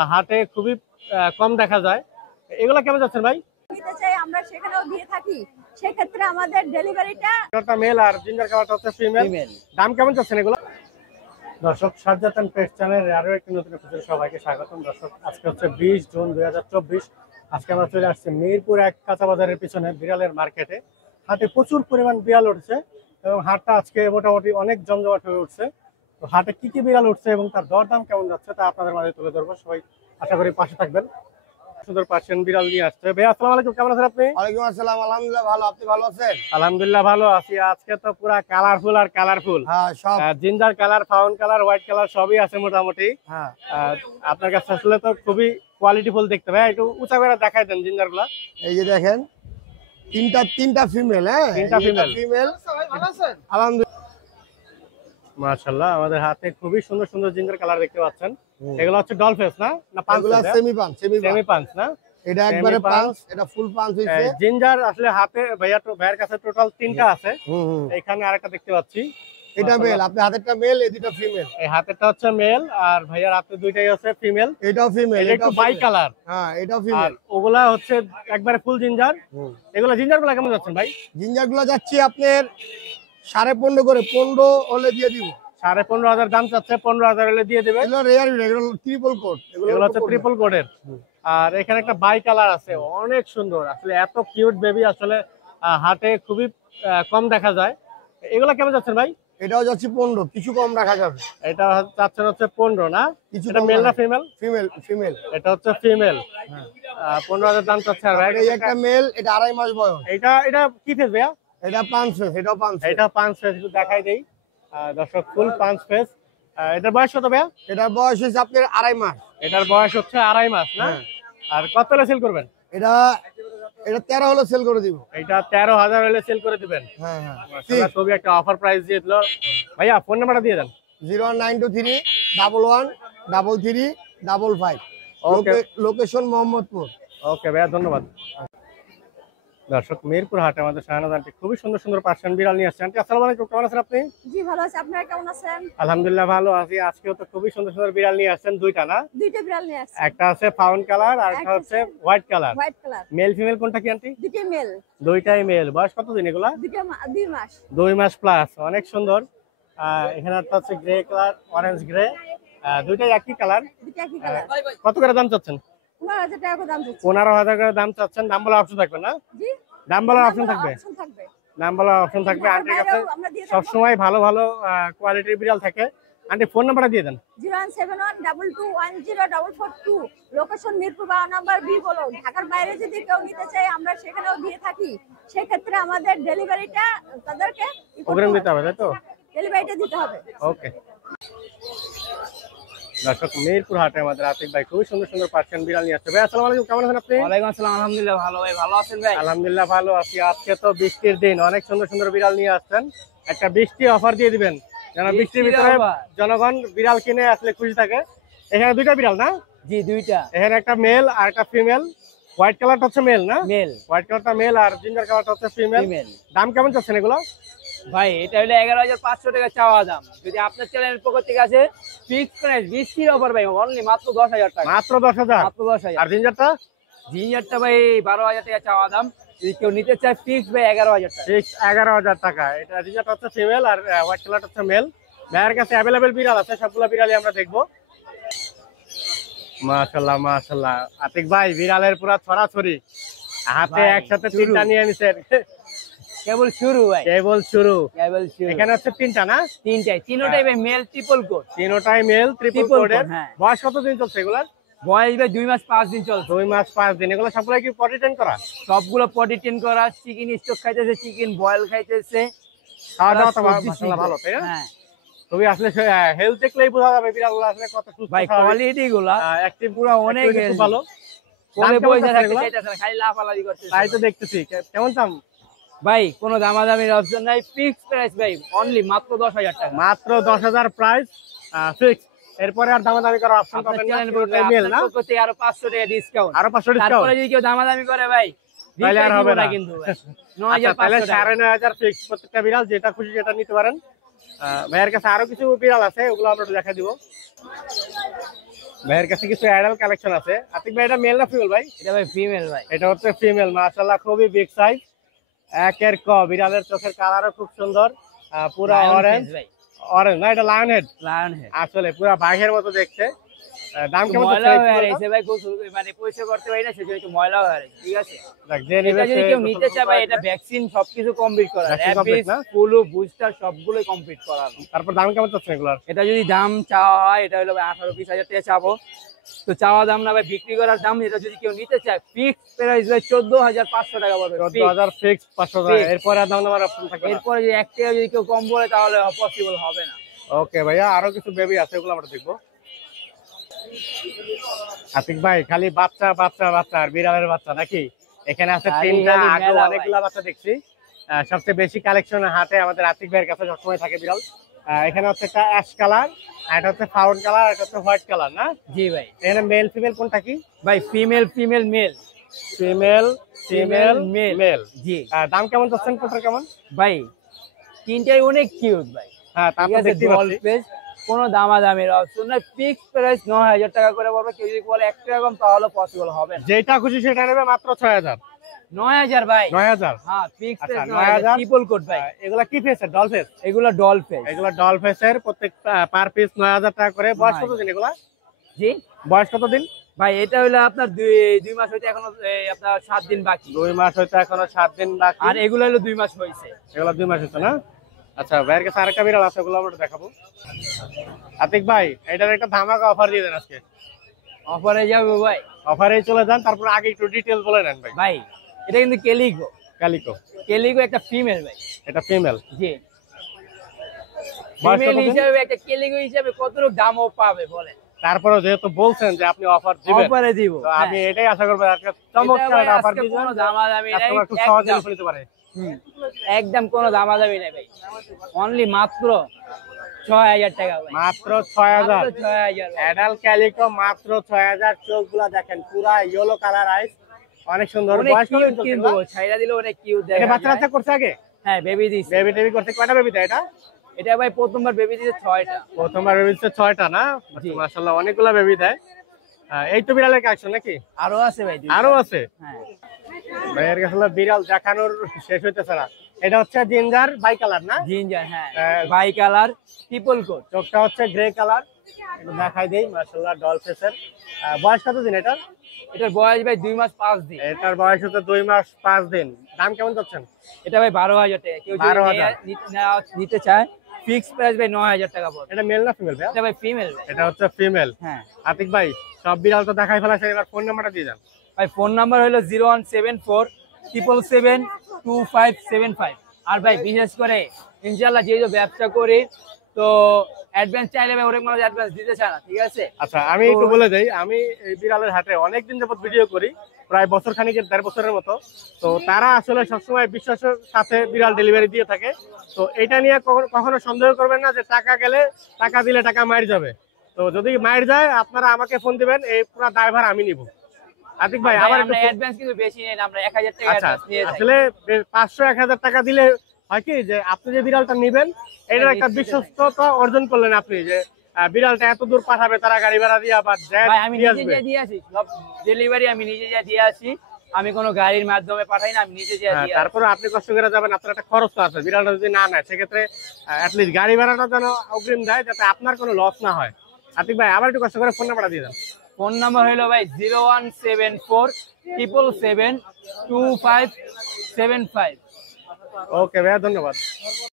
হাটে খুবই কম দেখা যায়। এগুলা কেমন যাচ্ছেন ভাই? নিতে চাই আমরা সেখানেও দিয়ে থাকি, সেক্ষেত্রে আমাদের ডেলিভারিটা মেল আর জিঞ্জার কালারটা হচ্ছে ফিমেল। দাম কেমন যাচ্ছেন এগুলো? দর্শক, সাজ্জাতান পেজ চ্যানেলে আরো একটি নতুন এপিসোডে সবাইকে স্বাগতম। দর্শক, আজকে হচ্ছে 20 জুন 2024। আজকে আমরা চলে আসছি মিরপুর 1 কাঁচা বাজারের পিছনে বিড়ালের মার্কেটে। হাটে প্রচুর পরিমাণ বিড়াল উঠছে এবং হাটটা আজকে মোটামুটি অনেক জমজমাট হয়ে উঠছে। তো হাটে কি কি বিড়াল উঠছে এবং তার দরদাম কেমন যাচ্ছে তা আপনাদের মাঝে তুলে ধরবো। সবাই আশা করি পাশে থাকবেন। সুন্দর পার্সিয়ান বিড়াল নিয়ে আসছে। ভাই আসসালামু আলাইকুম, কেমন আছেন আপনি? ওয়ালাইকুম আসসালাম, আলহামদুলিল্লাহ ভালো। আপনি ভালো আছেন? আলহামদুলিল্লাহ ভালো আছি। আজকে তো পুরা কালারফুল আর কালারফুল। হ্যাঁ, সব ginger colour, fawn colour, white colour সবই আছে মোটামুটি। হ্যাঁ। আপনার কাছে আসলে তো খুবই কোয়ালিটিফুল দেখতে ভাই, একটু উঁচা করে দেখাই দেন জিঞ্জার গুলা। এই যে দেখেন, তিনটা ফিমেল। হ্যাঁ, তিনটা ফিমেল। আলহামদুলিল্লাহ, মাশাআল্লাহ। আমাদের হাতে খুবই সুন্দর সুন্দর জিঞ্জার কালার দেখতে পাচ্ছেন। এগুলো হচ্ছে ডল ফেস না? না পাঁচ সেমি পাঁচ না? এটা একবারে পাঁচ, এটা ফুল পাঁচ হইছে। জিঞ্জার আসলে হাতে ভাইয়ের কাছে টোটাল 3টা আছে। এখানে আরেকটা দেখতে পাচ্ছি, এটা মেল। আপনি হাতেরটা মেল, এই দুটো ফিমেল। এই হাতেরটা হচ্ছে মেল আর ভাইয়ার হাতে দুইটাই আছে ফিমেল। এটাও ফিমেল, এটা বাই কালার। হ্যাঁ, এটাও ফিমেল। ওগুলা হচ্ছে একবারে ফুল জিঞ্জার। এগুলা জিঞ্জার গুলা কেমন যাচ্ছেন ভাই? জিঞ্জার গুলো যাচ্ছে আপনার 15.5 করে, 15 হলে দিয়ে দিব। 15,500 দাম চাচ্ছে, 15,000 হলে দিয়ে দেবে। এগুলো রেয়ার, এগুলো ট্রিপল কোট। এগুলো হচ্ছে ট্রিপল কোডের। আর এখানে একটা বাই কালার আছে, অনেক সুন্দর। আসলে এত কিউট বেবি আসলে হাটে খুবই কম দেখা যায়। এগুলা কেমন যাচ্ছেন ভাই? এটাও যাচ্ছে 15, কিছু কম রাখা যাবে। এটা চাচ্ছেন হচ্ছে 15 না? কিছু এটা মেল না ফিমেল? ফিমেল। এটা হচ্ছে ফিমেল। 15,000 দাম চাচ্ছে। আর এই একটা মেল, এটা 2.5 মাস বয়স। এটা কি ফেস ভাইয়া? এটা 5 ফেস, এটাও 5 ফেস। এটা 5 ফেস, একটু দেখাই দেই দর্শক। ফুল 5 ফেস। এটার বয়স কত ভাইয়া? এটার বয়স হচ্ছে আপনার 2.5 মাস। এটার বয়স হচ্ছে 2.5 মাস না? আর কত হলে সেল করবেন? এটা 13 হলে সেল করে দিব। এটা 13,000 হলে সেল করে দিবেন। হ্যাঁ। মাশাআল্লাহ, খুবই একটা অফার প্রাইস দিয়ে দিল ভাইয়া। ফোন নাম্বারটা দিয়ে দেন। 01923 11 33 55। লোকেশন মোহাম্মদপুর। ওকে ভাইয়া, ধন্যবাদ। দর্শক, মিরপুর হাটে আমাদের শাহনাজ আন্টি খুবই সুন্দর সুন্দর পার্সিয়ান বিড়াল নিয়ে আসছে। আন্টি আসসালামু আলাইকুম, কেমন আছেন আপনি? জি ভালো আছে, আপনারা কেমন আছেন? আলহামদুলিল্লাহ ভালো আছি। আজকেও তো খুবই সুন্দর সুন্দর বিড়াল নিয়ে আসছেন, দুইটা না? দুইটা বিড়াল নিয়ে আসছি। একটা আছে ফাউন কালার আর একটা হচ্ছে white colour. White colour. Male female কোনটা কি আন্টি? দুইটা মেল। দুইটাই মেল। বয়স কত দিন এগুলা? 2 মাস। 2 মাস প্লাস। অনেক সুন্দর। এখানে একটা হচ্ছে গ্রে কালার, অরেঞ্জ গ্রে, দুইটাই একই কালার। দুইটা একই কালার। কত করে দাম চাচ্ছেন? 15,000 টাকা করে দাম চাচ্ছি। 15,000 করে দাম চাচ্ছেন। দাম বলার অপশন থাকবে না? জি, দাম বলার অপশন থাকবে। দাম বলার অপশন থাকবে। আন্টির কাছে সবসময় ভালো ভালো কোয়ালিটির বিড়াল থাকে। আন্টি ফোন নাম্বারটা দিয়ে দেন। 01712210442। লোকেশন মিরপুর 12 নম্বর বি বলো। ঢাকার বাইরে যদি কেউ নিতে চাই আমরা সেখানেও দিয়ে থাকি, সেক্ষেত্রে আমাদের ডেলিভারিটা তাদেরকে অগ্রিম দিতে হবে, তাই তো? ডেলিভারিটা দিতে হবে। ওকে। দর্শক, মিরপুর হাটে আমাদের আতিক ভাই খুবই সুন্দর সুন্দর পার্সিয়ান বিড়াল নিয়ে আসছে। ভাই আসসালামু আলাইকুম, কেমন আছেন আপনি? ওয়ালাইকুম আসসালাম, আলহামদুলিল্লাহ ভালো। ভাই ভালো আছেন ভাই? আলহামদুলিল্লাহ ভালো আছি। আজকে তো বৃষ্টির দিন, অনেক সুন্দর সুন্দর বিড়াল নিয়ে আসছেন। একটা বৃষ্টি অফার দিয়ে দিবেন যেন বৃষ্টির ভিতরে জনগণ বিড়াল কিনে আসলে খুশি থাকে। এখানে দুইটা বিড়াল না? জি, দুইটা। এখানে একটা মেল আর একটা ফিমেল। হোয়াইট কালারটা হচ্ছে মেল না? মেল। হোয়াইট কালারটা মেল আর জিঞ্জার কালারটা হচ্ছে ফিমেল। দাম কেমন চাচ্ছেন এগুলো? ভাই এটা হলো 11,500 টাকা চাওয়া দাম। যদি আপনার চ্যানেলের পক্ষ থেকে আছে ফিক্স প্রাইস, বৃষ্টির অফার ভাই, অনলি মাত্র 10,000 টাকা। মাত্র 10,000? মাত্র 10,000। আর জিঞ্জারটা? জিঞ্জারটা ভাই 12,000 টাকা চাওয়া দাম। যদি কেউ নিতে চায় ফিক্স ভাই 11,000 টাকা। ফিক্স 11,000 টাকা। এটা জিঞ্জারটা হচ্ছে ফিমেল আর হোয়াইট কালারটা হচ্ছে মেল। ভাইয়ের কাছে অ্যাভেলেবেল বিড়াল আছে, সবগুলো বিড়ালই আমরা দেখবো। মাশাআল্লাহ মাশাআল্লাহ। আতিক ভাই বিড়ালের পুরা ছড়াছড়ি, হাতে একসাথে 3টা নিয়ে নিছেন। কেবল শুরু ভাই, কেবল শুরু। এখানে হচ্ছে 3টা না? তিনটাই ভাই মেল ট্রিপল কোট। তিনটাই মেল ট্রিপল কোডের। বয়স কত দিন চলছে এগুলার? বয়স ভাই 2 মাস 5 দিন চলছে। 2 মাস 5 দিন। এগুলো সবগুলো কি পটি ট্রেন করা? সবগুলো পটি ট্রেন করা। চিকেন স্টক খাইতেছে, চিকেন বয়েল খাইতেছে। খাওয়া দাওয়া তো মাশাআল্লাহ ভালো, তাই না? হ্যাঁ, তুমি আসলে হেলথ দেখলেই বোঝা যাবে বিড়ালগুলো আসলে কত সুস্থ। ভাই কোয়ালিটি গুলা অ্যাক্টিভ পুরো অনেক ভালো। কোলে বইসা থাকতে চাইতেছে না, খালি লাফালাফি করতেছে। তাই তো দেখতেছি। কেমন দাম ভাই? কোনো দামাদামির অপশন নাই, ফিক্স প্রাইস ভাই, অনলি মাত্র 10,000 টাকা। মাত্র 10,000 প্রাইস, ফিক্স। এরপরে আর দামাদামি করার অপশন পাবেন না। মেল না? আরো 500 টাকা ডিসকাউন্ট। আরো 500 ডিসকাউন্ট। তারপরে যদি কেউ দামাদামি করে ভাই তাহলে আর হবে না কিন্তু ভাই। আচ্ছা, তাহলে 9,500 ফিক্স। প্রত্যেকটা বিড়াল যেটা খুশি সেটা নিতে পারেন। ভাইয়ের কাছে আরো কিছু বিড়াল আছে, ওগুলো আমরা দেখা দিব। ভাইয়ের কাছে কিছু অ্যাডাল্ট কালেকশন আছে। আতিক ভাই এটা মেল না ফিমেল ভাই? এটা ভাই ফিমেল ভাই। এটা হচ্ছে ফিমেল, মাশাআল্লাহ খুবই বিগ সাইজ, একের ক। বিড়ালের চোখের কালারও খুব সুন্দর, পুরা Lion অরেঞ্জ। face ভাই, অরেঞ্জ না, এটা লায়ন হেড। Lion head. আসলে পুরা বাঘের মতো দেখতে। দাম কেমন ময়লা যাচ্ছে? হয়ে রয়েছে ভাই, গোসল মানে পরিষ্কার করতে পারি না, সেজন্য একটু ময়লা হয়ে রয়েছে। ঠিক আছে, দেখ, যে নিবে এটা যদি সে কেউ গোসল নিতে চায় ভাই, এটা করতে ভ্যাকসিন সবকিছু কমপ্লিট করা, Vaccine complete র‍্যাবিস, না? ফ্লু, বুস্টার সবগুলোই কমপ্লিট করা। পারবে। তারপর দাম কেমন যাচ্ছে এগুলার? এটা যদি দাম চাওয়া হয়, এটা হলো ভাই 18-20 হাজার টাকা চাবো। তো চাওয়া দাম না ভাই, বিক্রি করার দাম। এটা যদি কেউ নিতে চায়, ফিক্স প্রাইস ভাই 14,500 টাকা পড়বে। 14,000 ফিক্স, 500 টাকা। Fixed। এরপরে আর দাম নামার অপশন থাকবে না। এরপরে যদি এক টাকা যদি কেউ কম বলে, তাহলে পসিবল হবে না। ওকে ভাইয়া, আরো কিছু বেবি আছে, ওগুলো আমরা দেখবো। আতিক ভাই খালি বাচ্চা বাচ্চা বাচ্চা আর বিড়ালের বাচ্চা নাকি? এখানে আছে খালি 3টা, খালি আগে মেলা ভাই। অনেকগুলা বাচ্চা দেখছি। সবচেয়ে বেশি কালেকশন হাতে আমাদের আতিক ভাইয়ের কাছে সবসময় থাকে বিড়াল। এখানে হচ্ছে একটা অ্যাশ কালার, আর এটা হচ্ছে ফাউন্ড কালার, এটা হচ্ছে হোয়াইট কালার না? জি ভাই। এখানে মেল ফিমেল কোনটা কি? ভাই female female male. Female female male। Male. জি দাম কেমন চাচ্ছেন, কোনটা কেমন? ভাই, তিনটাই অনেক কিউট ভাই। হ্যাঁ, তা ঠিক তো আছে, দেখতে ডল পাচ্ছি। ফেস, কোনো দামাদামির অপশন নাই। ফিক্স প্রাইস 9,000 টাকা করে পড়বে। কেউ যদি বলে 1 টাকা কম, তাহলে পসিবল হবে না। যেটা খুশি সেটা নেবে, মাত্র 6,000। 9,000 ভাই। 9,000। হ্যাঁ, ফিক্স আচ্ছা, প্রাইস 9,000 9,000 ট্রিপল কোড ভাই। এগুলা কি ফেসের? Doll face? এগুলো ডল ফেস। এগুলা ডল ফেসের, প্রত্যেক পার পিস 9,000 টাকা করে। বয়স নয়। কতদিন এগুলা? জি বয়স কতদিন? ভাই, এটা হলো আপনার 2 মাস হইতে এখনো আপনার 7 দিন বাকি। 2 মাস হইতে এখনো 7 দিন বাকি। আর এগুলো হলো 2 মাস হয়েছে। এগুলা 2 মাস হচ্ছে না? আচ্ছা, ভাইয়ের কাছে আরেকটা বিড়াল আছে, ওগুলো আমরা দেখাবো। আতিক ভাই, এটার একটা ধামাকা অফার দিয়ে দেন আজকে। অফারে যাবে ভাই। অফারে চলে যান, তারপর আগে একটু ডিটেইলস বলে নেন ভাই। ভাই, এটা কিন্তু কেলিগো। কালিকো। কেলিগো একটা ফিমেল ভাই। এটা ফিমেল। জি, বয়স ফিমেল কতদিন? হিসাবে একটা কেলিগো হিসাবে কতটুকু দামও পাবে বলেন? তারপরে যেহেতু বলছেন যে আপনি অফার দিবেন, অফারে দিব। তো আমি এটাই আশা করব আজকে চমৎকার একটা অফার দিবেন। কোনো দামাদামি নাই, কাস্টমার খুব সহজে একদম। নিতে পারে। একদম কোনো দামাদামি নাই ভাই। অনলি মাত্র 6,000 টাকা ভাই। মাত্র 6,000। মাত্র 6,000 ভাই। অ্যাডাল্ট ক্যালিকো মাত্র 6,000। চোখগুলা দেখেন, পুরা ইয়েলো কালার আইস, অনেক সুন্দর। অনেক বয়স কিউট কত কিন্তু, ছাইরা দিলে অনেক কিউট এটা দেখা বাচ্চা যায়। বাচ্চা করছে আগে? হ্যাঁ, বেবি দিছে। বেবি টেবি করছে? কয়টা বেবি দেয় এটা? এটা ভাই প্রথমবার বেবি দিছে 6টা। প্রথমবার বেবি দিচ্ছে 6টা না? জি। মাশাআল্লাহ, অনেকগুলা বেবি দেয়। এই তো বিড়ালের কালেকশন নাকি? আরো আছে ভাই, দুইটা। আরো আছে? হ্যাঁ, ভাইয়ের কাছে বিড়াল দেখানোর শেষ হইতেছে না। এটা হচ্ছে জিঞ্জার বাই কালার না? জিঞ্জার। হ্যাঁ, আহ, বাই কালার, ট্রিপল কোট। চোখটা হচ্ছে গ্রে কালার। একটু দেখাই দেই, মাশাআল্লাহ ডল ফেসের। বয়স কতদিন এটার? এটার বয়স ভাই 2 মাস 5 দিন। এটার বয়স হচ্ছে 2 মাস 5 দিন। দাম কেমন যাচ্ছেন? এটা ভাই 12,000 টাকা। কেউ যদি 12,000 নিতে চায়, ফিক্স প্রাইস ভাই 9,000 টাকা পড়বে। এটা মেল না ফিমেল ভাই? এটা ভাই ফিমেল ভাই। এটা হচ্ছে ফিমেল। হ্যাঁ আতিক ভাই, সব বিড়াল তো দেখাই ফেলাছে, এবার ফোন নাম্বারটা দিয়ে দেন। ভাই, ফোন নাম্বার হলো 0174772575। আর ভাই, বিশেষ করে ইনশাআল্লাহ যেহেতু ব্যবসা করি, তো অ্যাডভান্স চাইলে ভাই অনেক মানুষ অ্যাডভান্স দিতে চায় না। ঠিক আছে, আচ্ছা, আমি একটু বলে দেই, আমি এই বিড়ালের হাটে অনেকদিন যাবত ভিডিও করি, প্রায় বছর খানিকের, 1.5 বছরের মতো। তো তারা আসলে সবসময় বিশ্বাসের সাথে বিড়াল ডেলিভারি দিয়ে থাকে। তো এটা নিয়ে কখনো সন্দেহ করবেন না যে টাকা গেলে, টাকা দিলে টাকা মার যাবে। তো যদি মার যায়, আপনারা আমাকে ফোন দিবেন, এই পুরো দায়ভার আমি নিব। আতিক ভাই, ভাই, আবার আমরা অ্যাডভান্স কিন্তু বেশি নেই না, আমরা 1,000 টাকা আচ্ছা, অ্যাডভান্স নিয়ে যাই। আসলে 500-1,000 টাকা দিলে হয় কি, যে আপনি যে বিড়ালটা নিবেন, এটার একটা বিশ্বস্ততা অর্জন করলেন আপনি, যে বিড়ালটা এত দূর পাঠাবে, তারা গাড়ি ভাড়া দিয়ে আবার ভাই, আমি দিয়ে নিজে আসবে। দিয়ে আসি, সব ডেলিভারি আমি নিজে দিয়ে আসি। আমি কোনো গাড়ির মাধ্যমে পাঠাই না, আমি নিজে দিয়ে আসি। তারপরে আপনি কষ্ট করে যাবেন, আপনার একটা খরচ তো আছে। বিড়ালটা যদি না নেয়, সেক্ষেত্রে অ্যাটলিস্ট গাড়ি ভাড়াটা যেন অগ্রিম দেয়, যাতে আপনার কোনো লস না হয়। আতিক ভাই, আবার একটু কষ্ট করে ফোন নাম্বারটা দিয়ে দেন। ফোন নাম্বার হলো ভাই 017477725575। ওকে ভাইয়া, ধন্যবাদ।